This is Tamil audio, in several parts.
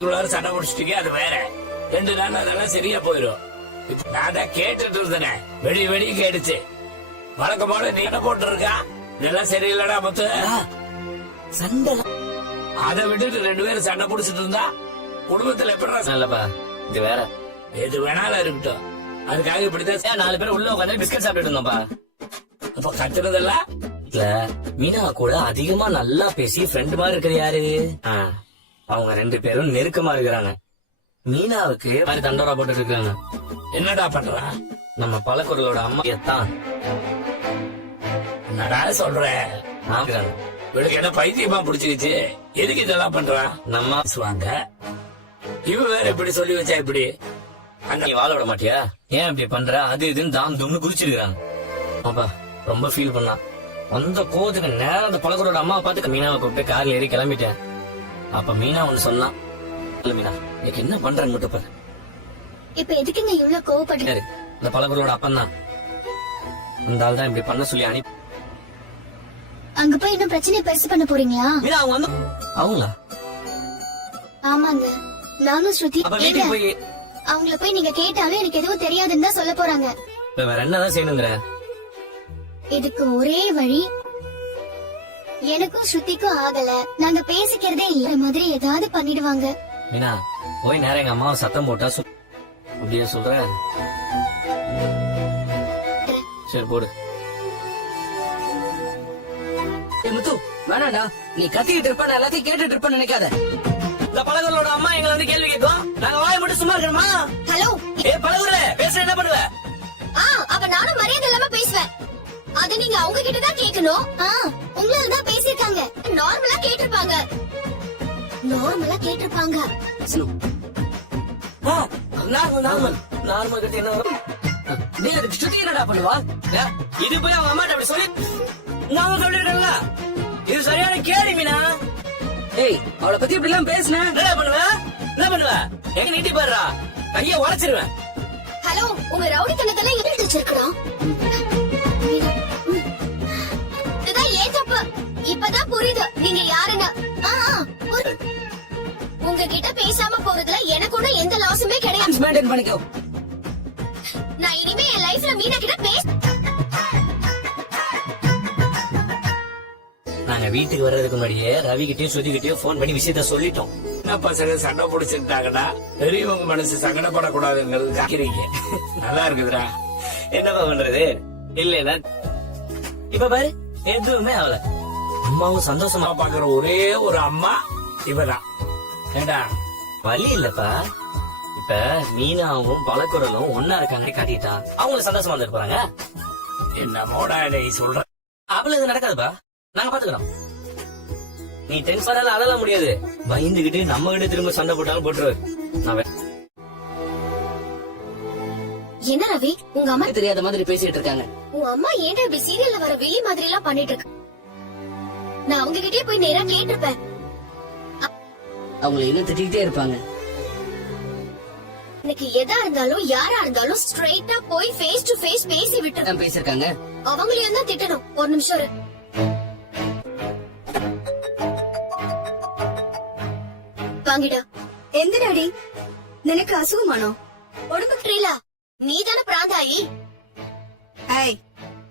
சண்டை முடிச்சிட்டீங்க, அது வேற. 2 நாள் அதெல்லாம் சரியா போயிடும். இப்ப நான் தான் கேட்டுட்டு இருந்தேன், வெடி கேடுச்சு. வழக்கம் போல நீ என்ன போட்டு இருக்கா, இதெல்லாம் சரியில்லடா மொத்த சண்டை. அதை விட்டுட்டு 2 பேரும் சண்டை புடிச்சிட்டு இருந்தா குடும்பத்துல எப்படா நல்லப்பா, இது வேற. எது வேணாலும் இருக்கட்டும், அதுக்காக இப்படிதான் 4 பேர் உள்ள உட்காந்து பிஸ்கட் சாப்பிட்டு இருந்தோம்ப்பா. அப்ப கத்துறதெல்லாம் இல்ல, மீனா கூட அதிகமா நல்லா பேசி ஃப்ரெண்ட் மாதிரி இருக்கிறது யாரு? அவங்க 2 பேரும் நெருக்கமா இருக்கிறாங்க. மீனாவுக்கு மாதிரி தண்டோரா போட்டு இருக்காங்க. என்னடா பண்றா? நம்ம பழக்குறளோட அம்மா தான். என்னடா சொல்ற? இவளுக்கு என்ன பைத்தியமா பிடிச்சிருச்சு? எதுக்கு இதெல்லாம் பண்றா? நம்ம வாங்க, இவ வேற இப்படி சொல்லி வச்சா இப்படி நீ வாழ விட மாட்டியா? ஏன் இப்படி பண்ற? அது இதுன்னு தாம் தும்னு குதிச்சிருக்காங்க. அப்பா ரொம்ப ஃபீல் பண்ணா. அந்த கோவத்துக்கு நேரம் அந்த பழக்குறோட அம்மா பார்த்து மீனாவை கூப்பிட்டு கார்ல ஏறி கிளம்பிட்டேன். அப்ப மீனா ஒண்ணு சொன்னா, மீனா எனக்கு என்ன பண்றேன்னு மட்டும் பாரு. இப்ப எதுக்குங்க இவ்வளவு கோவப்படுறாரு? இந்த பழகுறோட அப்பன் தான். அந்த ஆள் தான் இப்படி பண்ண சொல்லி அனுப்பி. அங்க போய் இன்னும் பிரச்சனையை பெருசு பண்ண போறீங்களா? மீனா அவங்க வந்து அவங்களா? ஆமாங்க, நானும் ஸ்ருதி. அப்ப வீட்டுக்கு போய் அவங்கள போய் நீங்க கேட்டாலும் எனக்கு எதுவும் தெரியாதுன்னு தான் சொல்ல போறாங்க. வேற என்னதான் செய்யணுங்கிற? இதுக்கு ஒரே வழி, எனக்கும் ஸ்ருதிக்கும் ஆகல, நாங்க பேசிக்கிறதே இல்ல மாதிரி ஏதாவது பண்ணிடுவாங்க. மீனா போய் நேரம் எங்க அம்மாவை சத்தம் போட்டா அப்படியே சொல்ற. சரி போடு. முத்து வேணாடா, நீ கத்திக்கிட்டு இருப்ப, நான் எல்லாத்தையும் கேட்டுட்டு இருப்பேன்னு நினைக்காத. இந்த பழகுறோட அம்மா எங்களை வந்து கேள்வி கேட்கும், நாங்க வாயை மட்டும் சும்மா இருக்கணுமா? ஹலோ, பழகுற பேச என்ன பண்ணுவ? அப்ப நானும் மரியாதை இல்லாம பேசுவேன். அது நீங்க அவங்க கிட்ட தான் கேட்கணும். உங்களால தான் பேசிருக்காங்க. நார்மலா கேட்டிருப்பாங்க. நார்மல் கிட்ட என்ன வரும்? நீ அதுக்கு ஸ்ருதி என்னடா பண்ணுவா? இது போய் அவங்க அம்மாட்ட அப்படி சொல்லி நாம சொல்லிருக்கல. இது சரியான கேள்வி மீனா. ஏய், அவளை பத்தி இப்படி எல்லாம் பேசுன என்ன பண்ணுவ? எங்க நீட்டி பாடுறா, கைய உடைச்சிருவேன். ஹலோ, உங்க ரவுடித்தனத்தெல்லாம் எப்படி வச்சிருக்கணும்? இதுதான் ஏன் தப்பு. இப்பதான் புரியுது நீங்க யாருன்னு. உங்ககிட்ட பேசாம போறதுல எனக்கு ஒண்ணும் எந்த லாஸுமே கிடையாது. மெயின்டைன் பண்ணிக்கோ. நான் இனிமே என் லைஃப்ல மீனா கிட்ட நாங்க வீட்டுக்கு வர்றதுக்கு முன்னாடியே ரவி கிட்டயும் ஸ்ருதி கிட்டயும் போன் பண்ணி விஷயத்த சொல்லிட்டோம். என்ன பசங்க சண்டை பிடிச்சிருந்தாங்கன்னா பெரியவங்க மனசு சங்கடப்படக்கூடாதுங்கிறது காக்கிறீங்க. நல்லா இருக்குதுடா. என்னப்பா பண்றது? இல்லன்னா இப்ப பாரு, எதுவுமே ஆகல. அம்மாவும் சந்தோஷமா பாக்குற ஒரே ஒரு அம்மா இவதான். ஏண்டா வழி இல்லப்பா. இப்ப மீனாவும் பழக்குறலும் ஒன்னா இருக்காங்க காட்டிட்டா அவங்களுக்கு சந்தோஷமா வந்துட்டு போறாங்க. என்னமோடா நீ சொல்ற? அவ்வளவு இது நடக்காதுப்பா, நாங்க பாத்துக்கிறோம். நீ டென்ஷனால அதெல்லாம் முடியாது. பயந்துகிட்டு நம்ம கிட்ட திரும்ப சண்டை போட்டாலும் போட்டுரு. என்ன ரவி, உங்க அம்மா தெரியாத மாதிரி பேசிட்டு இருக்காங்க. உங்க அம்மா ஏன்டா இப்படி சீரியல்ல வர வில்லி மாதிரி எல்லாம் பண்ணிட்டு இருக்கு? நான் அவங்க கிட்டே போய் நேரா கேட்டிருப்பேன். அவங்களை இன்னும் திட்டிகிட்டே இருப்பாங்க. எனக்கு எதா இருந்தாலும் யாரா இருந்தாலும் ஸ்ட்ரைட்டா போய் ஃபேஸ் டு ஃபேஸ் பேசி விட்டு பேசிருக்காங்க. அவங்களையும் தான் திட்டணும். ஒரு நிமிஷம் இரு. வாங்கிடா. எந்த டாடி? நினைக்கு அசுகமானோ? உடம்பு புரியல. நீ தானே பிராந்தாயி?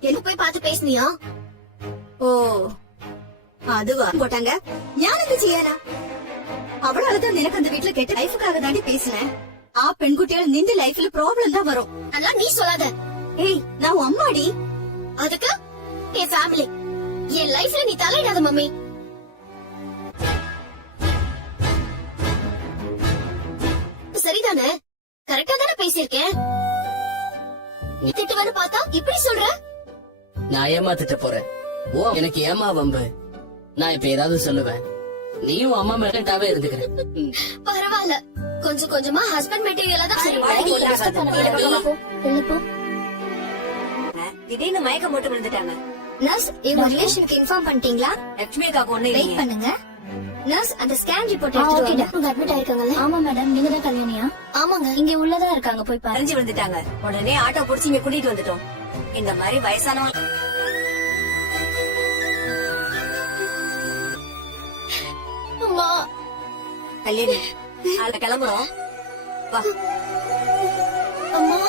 என்ன போய் பார்த்து பேசுனியா? ஓ, அதுவா போட்டாங்க. ஞானது செய்யாரா? அவளாலதான் எனக்கு அந்த வீட்டுல கெட்ட லைஃபுக்காக தாண்டி பேசினேன். பெண்குட்டியால நின்று லைஃப்ல ப்ராப்ளம் தான் வரும். அதெல்லாம் நீ சொல்லாத. ஏய், நான் அம்மாடி. அதுக்கு என் ஃபேமிலி, என் லைஃப்ல நீ தலையிடாத மம்மி. சரிதானே? கரெக்டா தானே பேசியிருக்கேன். திட்டுவேன்னு பார்த்தா இப்படி சொல்ற? நான் ஏமா திட்ட போறேன்? ஓ, எனக்கு ஏமா வம்பு? நான் இப்ப ஏதாவது சொல்லுவேன், நீயும் அம்மா மெட்டன்டாவே இருந்துக்கிறேன். பரவாயில்ல, கொஞ்சம் கொஞ்சமா ஹஸ்பண்ட் மெட்டீரியலா தான். சரி, திடீர்னு மயக்கம் போட்டு விழுந்துட்டாங்க. நர்ஸ், இவங்க ரிலேஷனுக்கு இன்ஃபார்ம் பண்ணிட்டீங்களா? லட்சுமிக்காக ஒண்ணு வெயிட் பண்ணுங்க. நர்ஸ், அந்த ஸ்கேன் ரிப்போர்ட் எடுத்துட்டு வாங்க. அட்மிட் ஆயிருக்காங்கல்ல? ஆமா மேடம். நீங்க தான் கல்யாணியா? ஆமாங்க, இங்க உள்ளதா இருக்காங்க. போய் பாருங்க. அறிஞ்சு விழுந்துட்டாங்க. உடனே ஆட்டோ புடிச்சு இங்க கூட்டிட்டு வந்துட்டோம். இந்த மாதிரி வயசானவங்க அம்மா கல்யாணி அத கிளம்புறோம் வா. அம்மா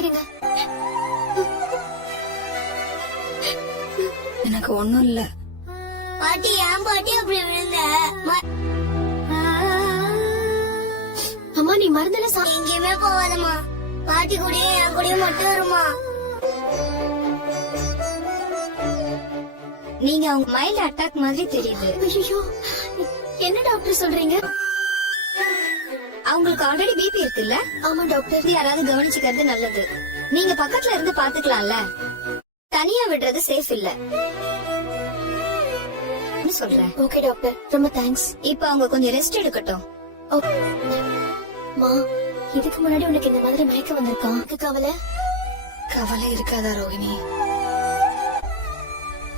இருங்க. எனக்கு ஒண்ணும் இல்ல. பாட்டி ஏன் பாட்டி அப்படி விழுந்த? அம்மா நீ மருந்துல எங்கேயுமே போவாதம்மா. பாட்டி கூடயே என் கூடயே மட்டும் வருமா? நீங்க அவங்க மைல்ட் அட்டாக் மாதிரி தெரியுது. ஐயோ என்ன டாக்டர் சொல்றீங்க? அவங்களுக்கு ஆல்ரெடி பிபி இருக்குல்ல? ஆமா டாக்டர். யாராவது கவனிச்சுக்கிறது நல்லது. நீங்க பக்கத்துல இருந்து பாத்துக்கலாம்ல. தனியா விடுறது சேஃப் இல்ல சொல்றேன். ஓகே டாக்டர், ரொம்ப தேங்க்ஸ். இப்ப அவங்க கொஞ்சம் ரெஸ்ட் எடுக்கட்டும். மா இதுக்கு முன்னாடி உனக்கு இந்த மாதிரி மயக்கம் வந்திருக்கான்? கவலை கவலை இருக்காதா ரோகிணி?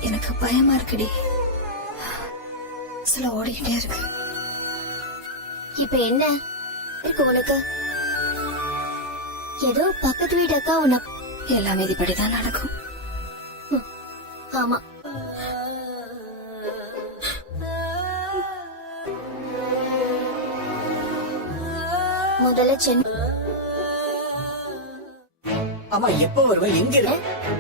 எனக்கு பயமா இருக்குடி. சில ஓடிக்கிட்டே இருக்கு. இப்ப என்ன இருக்கு உனக்கு? ஏதோ பக்கத்து வீட்டு அக்கா உன்ன எல்லாம் விதிப்படிதான் நடக்கும். ஆமா முதல்ல சென்னை ஆமா எப்ப வருவ? எங்க இருக்க?